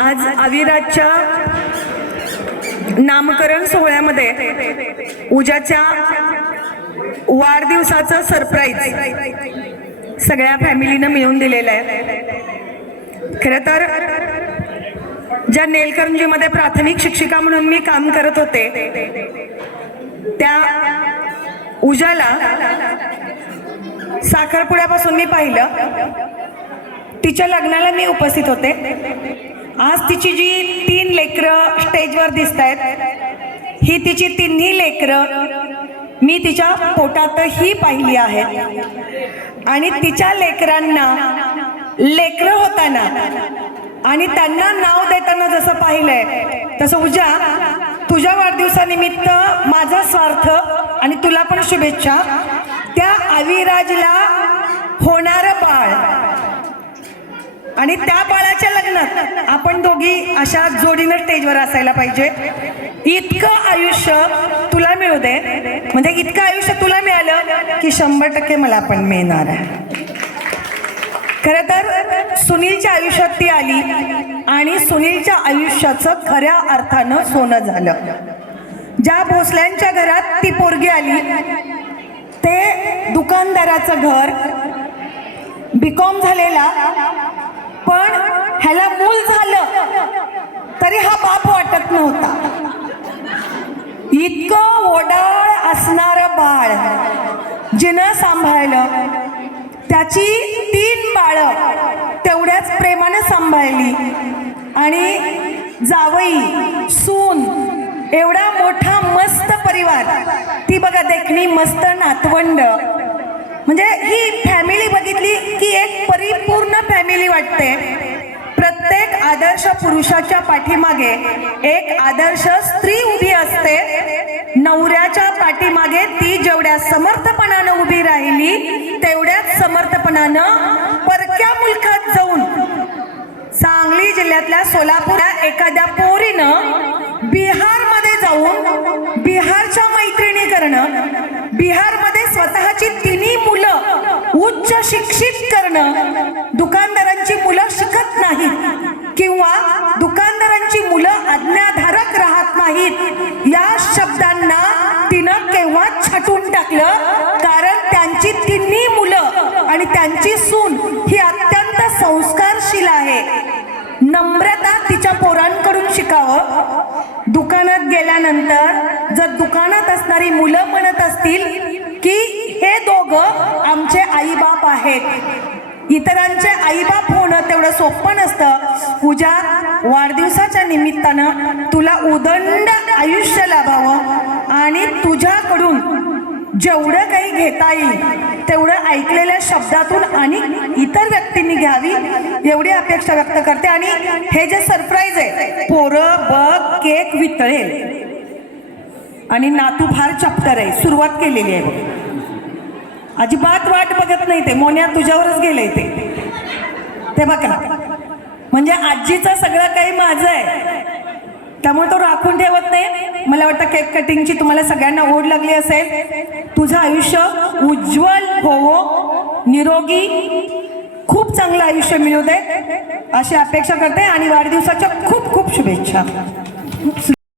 आज अविराजच्या नामकरण सोहळ्यामध्ये उज्याच्या वाढदिवसाचं सरप्राईज सगळ्या फॅमिलीनं मिळून दिलेलं आहे. खरं तर ज्या नेलकरंजीमध्ये प्राथमिक शिक्षिका म्हणून मी काम करत होते त्या उजाला साखरपुड्यापासून मी पाहिलं. तिच्या लग्नाला मी उपस्थित होते. आज तिची जी तीन लेकरं स्टेजवर दिसत आहेत ही तिची तिन्ही लेकरं मी तिच्या पोटातही पाहिली आहेत. आणि तिच्या लेकरांना लेकरं होताना आणि त्यांना नाव देताना जसं पाहिलंय तसं उजा तुझ्या वाढदिवसानिमित्त माझा स्वार्थ आणि तुला पण शुभेच्छा. त्या अविराजला होणारं बाळ आणि त्या बाळाच्या लग्नात आपण दोघी अशा जोडीनं स्टेजवर असायला पाहिजे. इतकं आयुष्य तुला मिळू दे. म्हणजे इतकं आयुष्य तुला मिळालं की शंभर टक्के मला पण मिळणार आहे. खरं तर सुनीलच्या आयुष्यात ती आली आणि सुनीलच्या आयुष्याचं खऱ्या अर्थानं सोनं झालं. ज्या भोसल्यांच्या घरात ती पोरगी आली ते दुकानदाराचं घर बीकॉम झालेला पण ह्याला मूल झालं तरी हा बाप वाटत नव्हता. इतकं ओडाळ असणारं बाळ जिनं सांभाळलं त्याची तीन बाळं तेवढ्याच प्रेमानं सांभाळली. आणि जावई सून एवढा मोठा मस्त परिवार. ती बघा देखणी मस्त नातवंड. म्हणजे ही फॅमिली बघितली की एक परिपूर्ण फॅमिली वाटते. प्रत्येक आदर्श पुरुषाच्या पाठीमागे एक आदर्श स्त्री उभी असते. नवऱ्याच्या पाठीमागे ती जेवढ्या समर्थपणानं उभी राहिली तेवढ्याच समर्थपणानं परक्या मुलखात जाऊन सांगली जिल्ह्यातल्या सोलापूर एखाद्या पोरीनं बिहारमध्ये जाऊन बिहारच्या मैत्रिणी करणं बिहारमध्ये स्वतःची उच्च शिक्षित करणं दुकानदारांची मुलं शिकत नाहीत किंवा दुकानदारांची मुलं आज्ञाधारक राहत नाहीत या शब्दांना तिनं केव्हा छाटून टाकलं? कारण त्यांची तिन्ही मुलं आणि त्यांची सून ही अत्यंत संस्कारशील आहे. नम्रता तिच्या पोरांकडून शिकावं. दुकानात गेल्यानंतर जर दुकानात असणारी मुलं म्हणत असतील की हे दोघं आमचे आईबाप आहेत. इतरांचे आईबाप होणं तेवढं सोपं नसतं. पूजा वाढदिवसाच्या निमित्तानं तुला उदंड आयुष्य लाभावं आणि तुझ्याकडून जेवढं काही घेता येईल तेवढं ऐकलेल्या शब्दातून आणि इतर व्यक्तींनी घ्यावी एवढी अपेक्षा व्यक्त करते. आणि हे जे सरप्राईज आहे पोरं बघ केक वितळेल. आणि नातू फार चप्टर आहे सुरुवात केलेली आहे बघ. अजिबात वाट बघत नाही ते. मोन्या तुझ्यावरच गेलंय ते. ते बघा. म्हणजे आजीचं सगळं काही माझं आहे. त्यामुळे तो राखून ठेवत नाही. मला वाटतं केक कटिंगची तुम्हाला सगळ्यांना ओढ लागली असेल. तुझं आयुष्य उज्ज्वल होवो. निरोगी खूप चांगलं आयुष्य मिळू दे. अशी अपेक्षा करते आणि वाढदिवसाच्या खूप खूप शुभेच्छा.